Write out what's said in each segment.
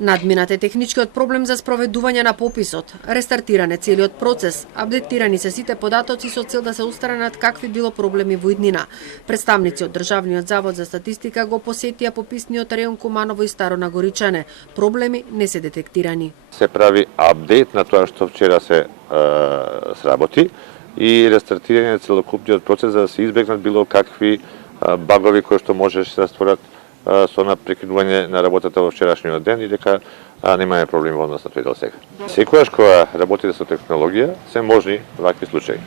Надминат е техничкиот проблем за спроведување на пописот. Рестартиран е целиот процес, апдейтирани се сите податоци со цел да се отстранат какви било проблеми во иднина. Представници од Државниот завод за статистика го посетија пописниот район Куманово и Старо Нагоричане. Проблеми не се детектирани. Се прави апдейт на тоа што вчера се сработи и рестартирање на целокупниот процес за да се избегнат било какви багови кои што може да се створат со прекинување на работата во вчерашниот ден и дека немаме проблеми во однос на тој дел сега. Секогаш кога работите со технологија, се можни вакви случаи.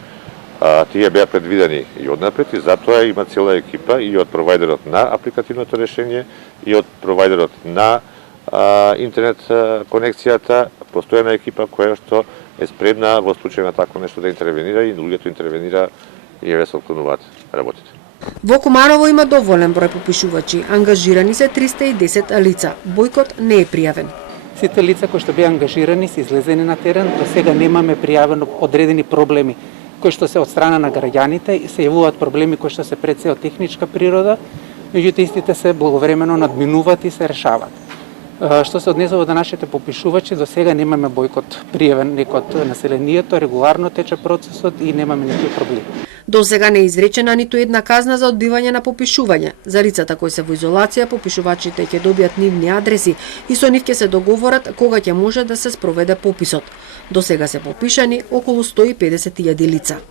Тие беа предвидени и однапред и затоа има цела екипа и од провајдерот на апликативното решение и од провајдерот на интернет конекцијата, постојана екипа која што е спремна во случај на такво нешто да интервенира и луѓето интервенира и еве се отклонуваат работите. Во Куманово има доволен број попишувачи, ангажирани се 310 лица. Бојкот не е пријавен. Сите лица кои што беа ангажирани се излезени на терен, до сега немаме пријавено одредени проблеми кои што се од страна на граѓаните и се јавуваат проблеми кои што се пред се од техничка природа, меѓутоа истите се благовремено надминуваат и се решаваат. Што се однесува до нашите попишувачи, до сега немаме бојкот пријавен некој од населението, регуларно тече процесот и немаме никакви проблеми. До сега не е изречена ниту една казна за одбивање на попишување. За лицата кои се во изолација, попишувачите ќе добијат нивни адреси и со нив ќе се договорат кога ќе може да се спроведе пописот. До сега се попишани околу 150.000 лица.